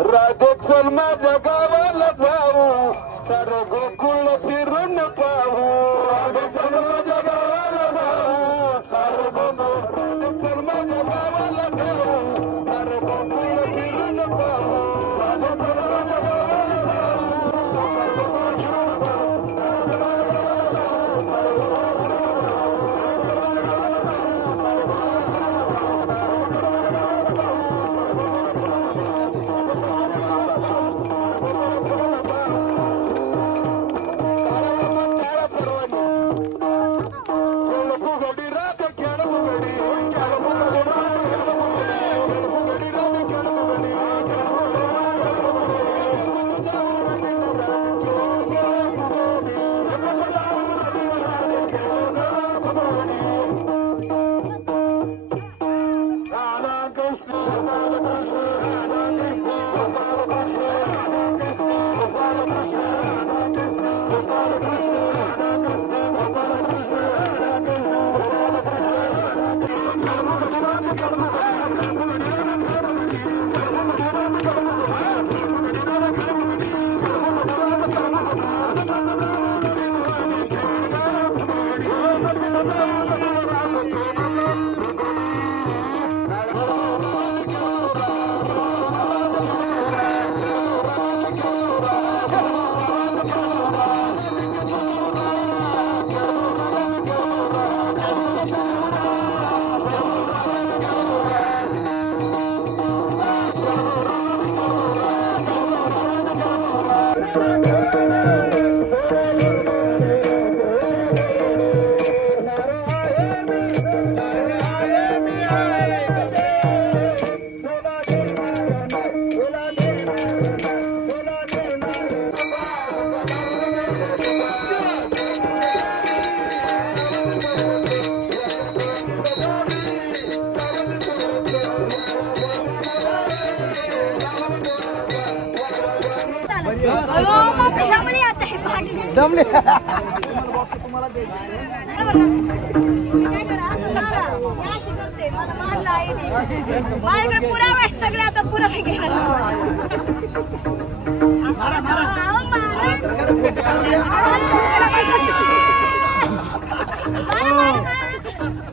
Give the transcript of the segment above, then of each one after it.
राजे चल माझ्या गावाला जाऊ तर गोकुळ फिरून पाहू राजे चल माझ्या गावाला जाऊ तर राजे चल माझ्या गावाला जाऊ तर गोकुळ फिरून पाहू राजे चल माझ्या गावाला दमले माझ्याकडे पुरावा आहे सगळे आता पुरावा घेणार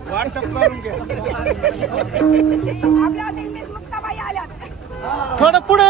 वाटप करून घ्या आपल्या मुक्ताबाई आल्यात थोडं पुढे